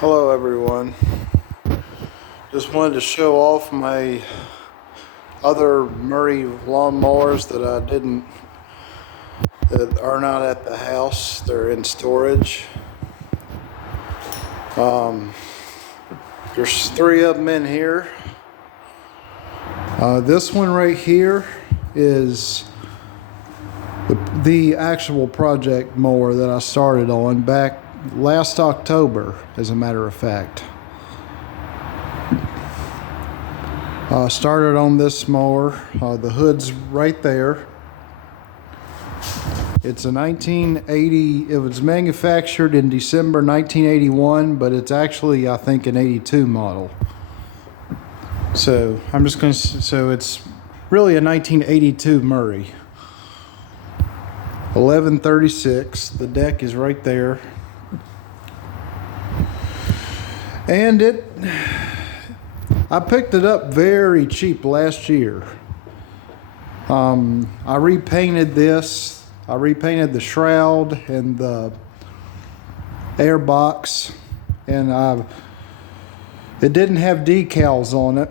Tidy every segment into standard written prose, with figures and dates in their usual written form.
Hello everyone. Just wanted to show off my other Murray lawnmowers that are not at the house. They're in storage. There's 3 of them in here. This one right here is the actual project mower that I started on back last October, as a matter of fact. Started on this mower. The hood's right there. It's a 1980, it was manufactured in December 1981, but it's actually, I think, an 82 model. So it's really a 1982 Murray. 1136, the deck is right there. And I picked it up very cheap last year. I repainted this. I repainted the shroud and the air box, and it didn't have decals on it.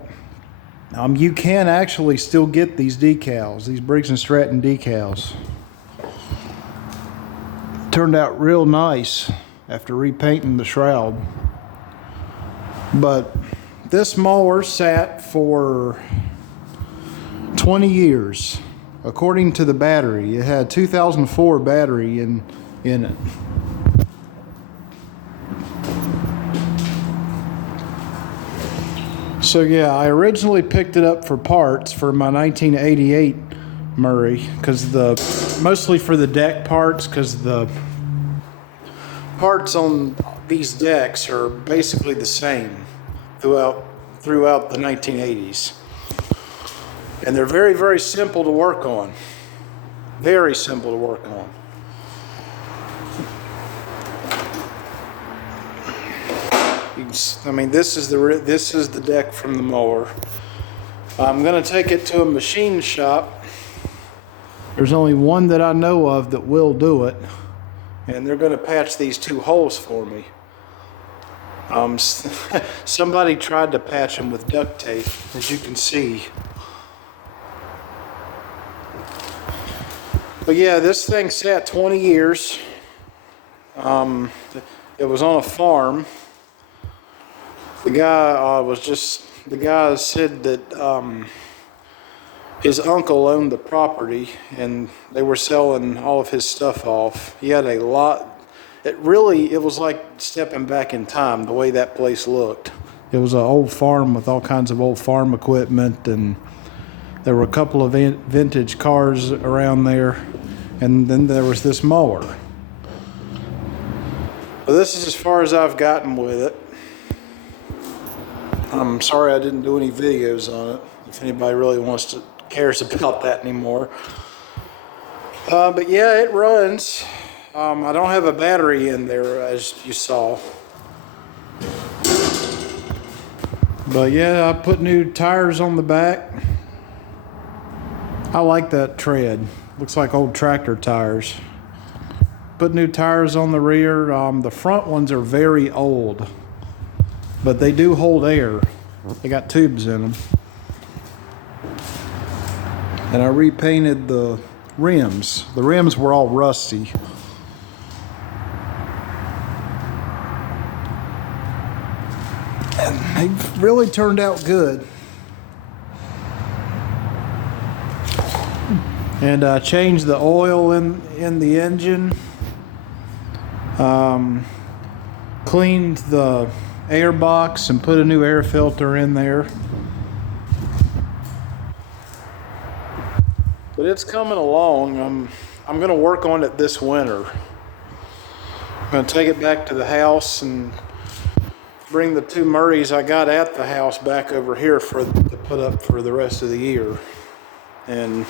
You can actually still get these decals, these Briggs & Stratton decals. Turned out real nice after repainting the shroud. But this mower sat for 20 years, according to the battery. It had 2004 battery in it. So yeah, I originally picked it up for parts for my 1988 Murray, mostly for the deck parts, because the parts on these decks are basically the same throughout the 1980s. And they're very, very simple to work on. Very simple to work on. This is the deck from the mower. I'm going to take it to a machine shop. There's only one that I know of that will do it, and they're going to patch these 2 holes for me. Somebody tried to patch them with duct tape, as you can see. But yeah, this thing sat 20 years. It was on a farm. The guy said that his uncle owned the property, and they were selling all of his stuff off. He had a lot. It was like stepping back in time, the way that place looked. It was an old farm with all kinds of old farm equipment, and there were a couple of vintage cars around there, and then there was this mower. But this is as far as I've gotten with it. I'm sorry I didn't do any videos on it, if anybody really cares about that anymore. But yeah, it runs. I don't have a battery in there, as you saw. But yeah, I put new tires on the back. I like that tread. Looks like old tractor tires. Put new tires on the rear. The front ones are very old, but they do hold air. They got tubes in them. And I repainted the rims. The rims were all rusty. And they really turned out good. And I changed the oil in the engine. Cleaned the air box and put a new air filter in there. But it's coming along. I'm going to work on it this winter. I'm going to take it back to the house and bring the 2 Murrays I got at the house back over here to put up for the rest of the year. And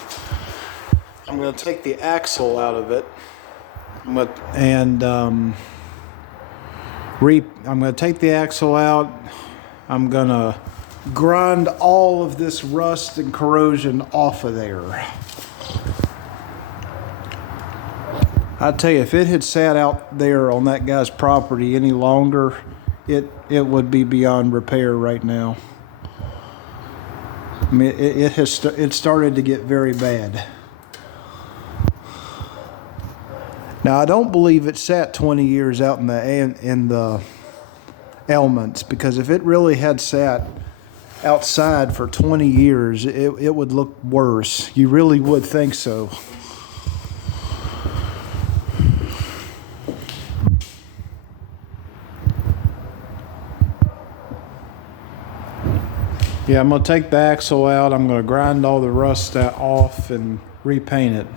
I'm going to take the axle out of it. I'm going to take the axle out. I'm going to grind all of this rust and corrosion off of there. I tell you, if it had sat out there on that guy's property any longer, it would be beyond repair right now. I mean, it started to get very bad. Now I don't believe it sat 20 years out in the elements, because if it really had sat outside for 20 years, it would look worse. You really would think so. Yeah, I'm going to take the axle out. I'm going to grind all the rust off and repaint it.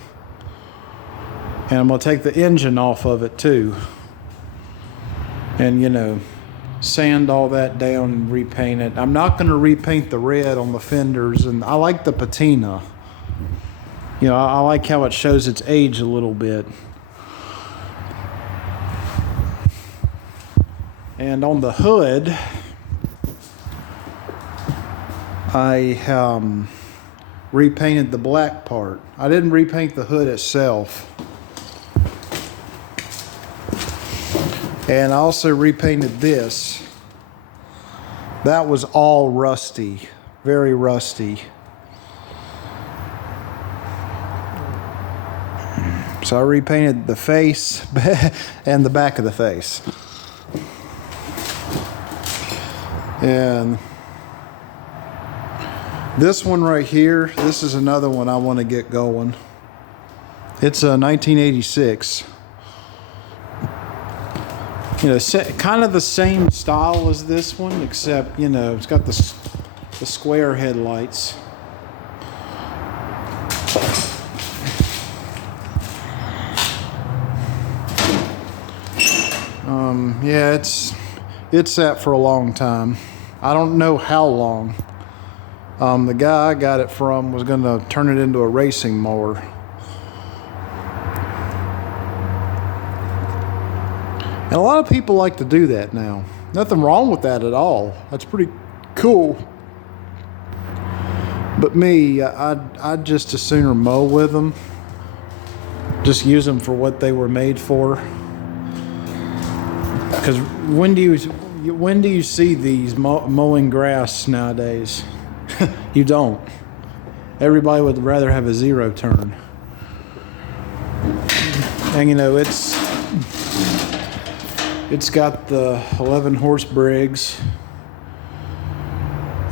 And I'm going to take the engine off of it too. And, you know, sand all that down and repaint it. I'm not going to repaint the red on the fenders, and I like the patina. You know, I like how it shows its age a little bit. And on the hood, I repainted the black part. I didn't repaint the hood itself. And I also repainted this. That was all rusty, very rusty. So I repainted the face and the back of the face. And this one right here, this is another one I want to get going. It's a 1986. You know, kind of the same style as this one, except, you know, it's got the square headlights. Yeah, it's sat for a long time. I don't know how long. The guy I got it from was going to turn it into a racing mower. And a lot of people like to do that now. Nothing wrong with that at all. That's pretty cool. But me, I'd just as sooner mow with them. Just use them for what they were made for. Because when do you see these mowing grass nowadays? You don't. Everybody would rather have a zero turn. And you know, it's got the 11 horse Briggs.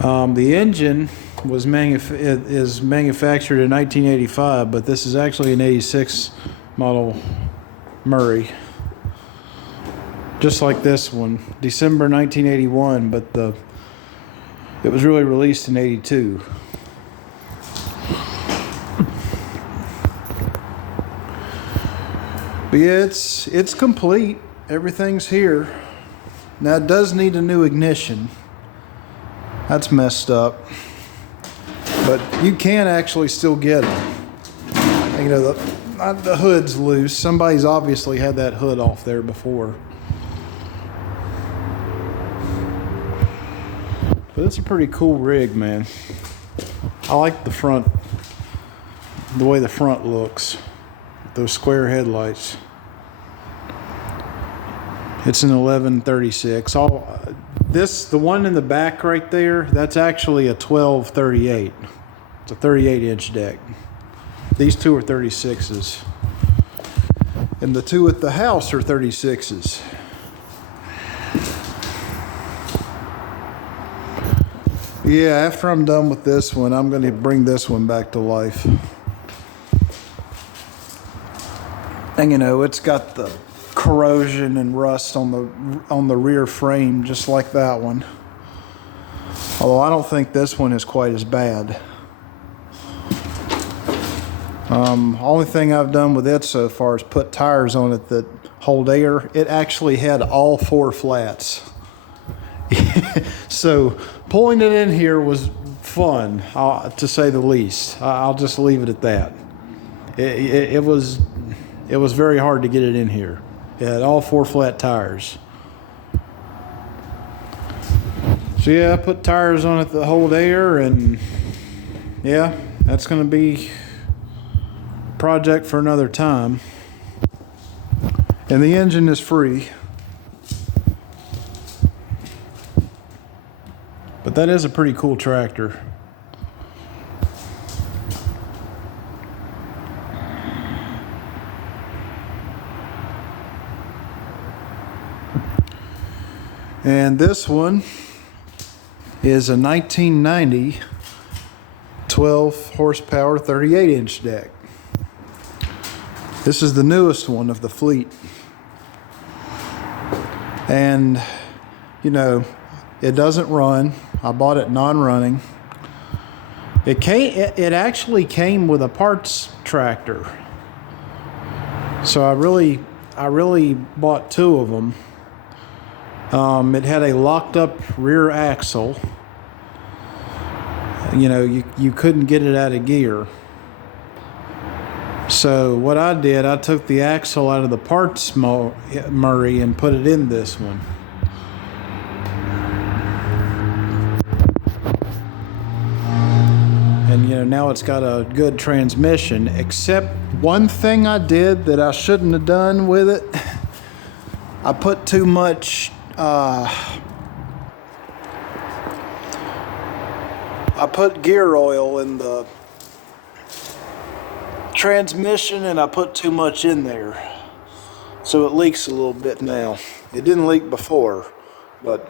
The engine is manufactured in 1985, but this is actually an 86 model Murray. Just like this one, December 1981, but it was really released in 82. But yeah, it's complete. Everything's here. Now it does need a new ignition. That's messed up. But you can actually still get it. You know, the hood's loose. Somebody's obviously had that hood off there before. But it's a pretty cool rig, man. I like the front, the way the front looks. Those square headlights. It's an 1136. The one in the back right there, that's actually a 1238. It's a 38-inch deck. These two are 36s. And the two at the house are 36s. Yeah, after I'm done with this one, I'm going to bring this one back to life. And you know, it's got the corrosion and rust on the rear frame, just like that one. Although I don't think this one is quite as bad. Only thing I've done with it so far is put tires on it that hold air. It actually had all four flats. So pulling it in here was fun, to say the least. I'll just leave it at that. It was very hard to get it in here. It had all four flat tires. So yeah, I put tires on it that hold air, and yeah, that's going to be a project for another time. And the engine is free. But that is a pretty cool tractor. And this one is a 1990 12 horsepower 38-inch deck. This is the newest one of the fleet. And, you know, it doesn't run. I bought it non-running. It actually came with a parts tractor. So I really bought two of them. It had a locked up rear axle. You know, you couldn't get it out of gear. So what I did, I took the axle out of the parts Murray and put it in this one. And you know, now it's got a good transmission, except one thing I did that I shouldn't have done with it. I put too much I put gear oil in the transmission, and I put too much in there, so it leaks a little bit now. It didn't leak before, but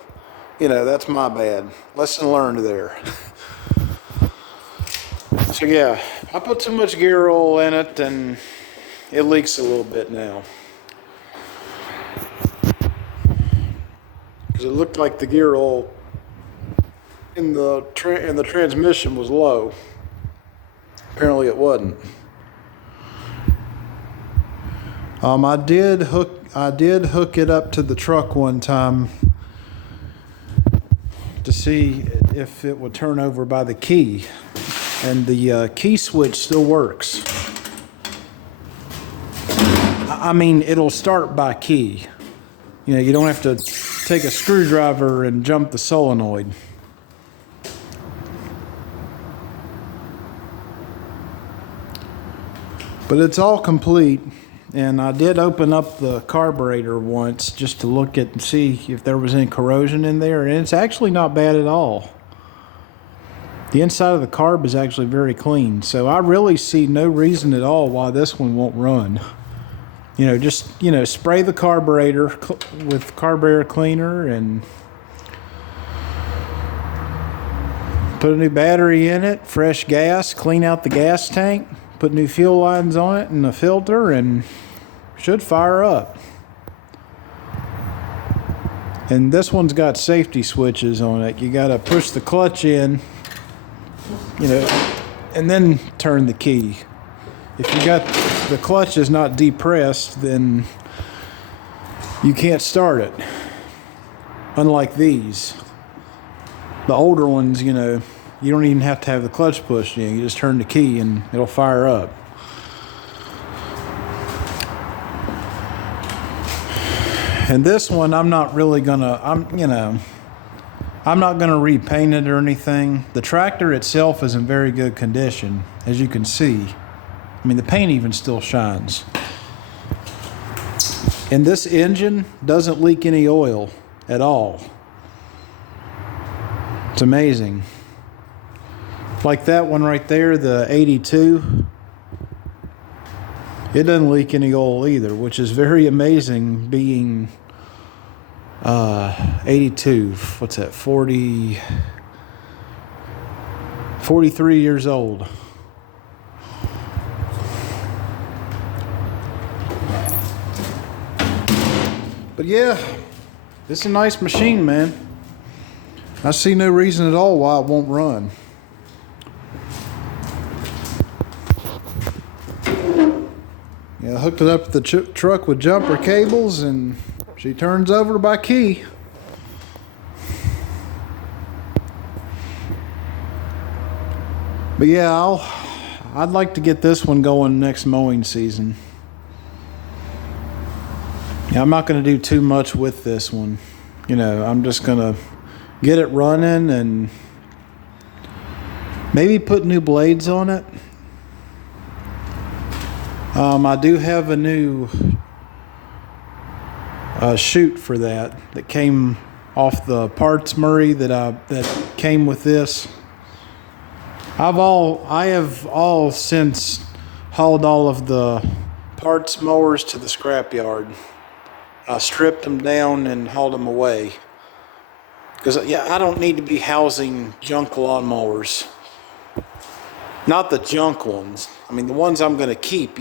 you know, that's my bad. Lesson learned there. So yeah, I put too much gear oil in it, and it leaks a little bit now, because it looked like the gear oil in the transmission was low. Apparently it wasn't. I did hook it up to the truck one time to see if it would turn over by the key, and the key switch still works. I mean, it'll start by key. You know, you don't have to take a screwdriver and jump the solenoid. But it's all complete, and I did open up the carburetor once just to look at and see if there was any corrosion in there, and it's actually not bad at all. The inside of the carb is actually very clean, so I really see no reason at all why this one won't run. You know, just, you know, spray the carburetor with carburetor cleaner and put a new battery in it, fresh gas, clean out the gas tank, put new fuel lines on it and a filter, and should fire up. And this one's got safety switches on it. You gotta push the clutch in, you know, and then turn the key. If you got the clutch is not depressed, then you can't start it. Unlike these, the older ones, you know, you don't even have to have the clutch pushed in. You just turn the key and it'll fire up. And this one, I'm not gonna repaint it or anything. The tractor itself is in very good condition, as you can see. I mean, the paint even still shines. And this engine doesn't leak any oil at all. It's amazing. Like that one right there, the 82, it doesn't leak any oil either, which is very amazing, being 82, what's that, 43 years old. But yeah, it's a nice machine, man. I see no reason at all why it won't run. Yeah, I hooked it up to the truck with jumper cables, and she turns over by key. But yeah, I'd like to get this one going next mowing season. Yeah, I'm not going to do too much with this one. You know, I'm just going to get it running and maybe put new blades on it. I do have a new chute for that came off the parts Murray that came with this. I have all since hauled all of the parts mowers to the scrapyard. I stripped them down and hauled them away. Because, I don't need to be housing junk lawnmowers. Not the junk ones. I mean, the ones I'm going to keep,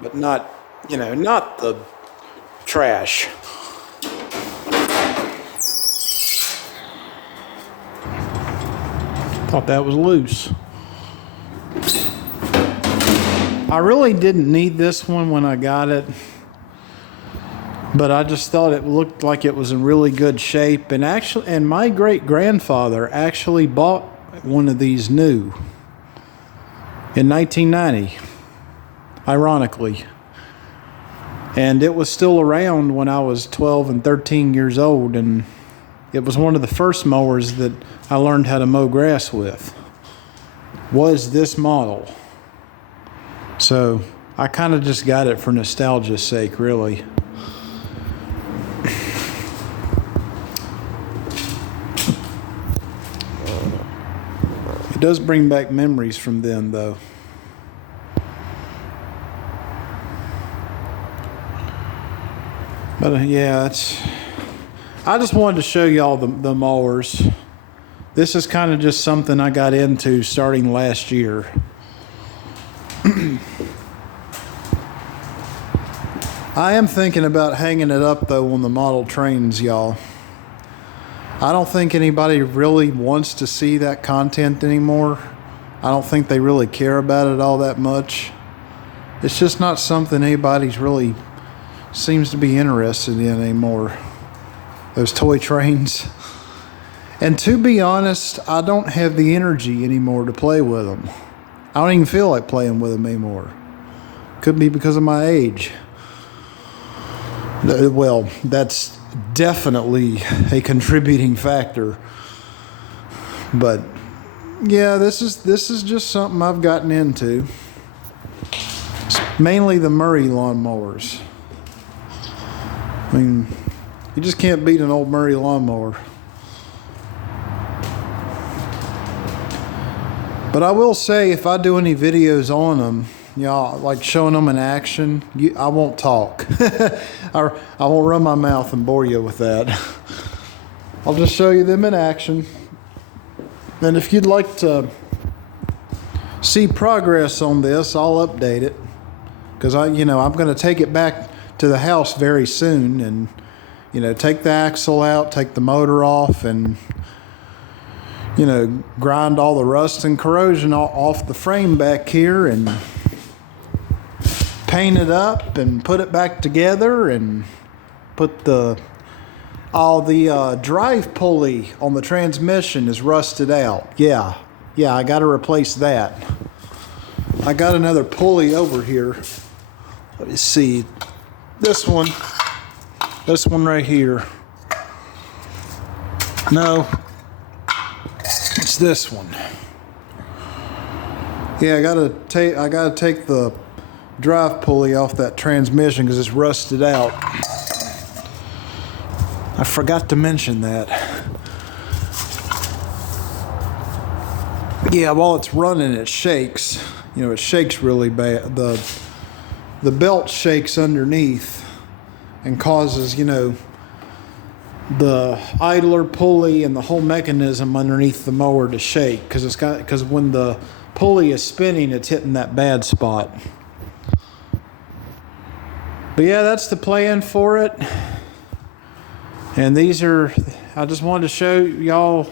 but not, not the trash. Thought that was loose. I really didn't need this one when I got it, but I just thought it looked like it was in really good shape. And my great grandfather actually bought one of these new in 1990, ironically. And it was still around when I was 12 and 13 years old, and it was one of the first mowers that I learned how to mow grass with, was this model. So I kind of just got it for nostalgia's sake, really. It does bring back memories from then, though. But I just wanted to show y'all the mowers. This is kind of just something I got into starting last year. I am thinking about hanging it up, though, on the model trains, y'all. I don't think anybody really wants to see that content anymore. I don't think they really care about it all that much. It's just not something anybody's really seems to be interested in anymore. Those toy trains. And to be honest, I don't have the energy anymore to play with them. I don't even feel like playing with them anymore. Could be because of my age. Well, that's definitely a contributing factor. But yeah, this is just something I've gotten into. It's mainly the Murray lawnmowers. I mean, you just can't beat an old Murray lawnmower. But I will say, if I do any videos on them, like showing them in action, I won't talk. I won't run my mouth and bore you with that. I'll just show you them in action. And if you'd like to see progress on this, I'll update it. Because I'm going to take it back to the house very soon and, take the axle out, take the motor off, and, grind all the rust and corrosion off the frame back here and paint it up and put it back together and put all the drive pulley on the transmission is rusted out. Yeah, I got to replace that. I got another pulley over here. Let me see. This one right here. No, it's this one. Yeah, I gotta take the drive pulley off that transmission because it's rusted out. I forgot to mention that. Yeah, while it's running, it shakes. It shakes really bad. The belt shakes underneath and causes, the idler pulley and the whole mechanism underneath the mower to shake because when the pulley is spinning, it's hitting that bad spot. But yeah, that's the plan for it. And I just wanted to show y'all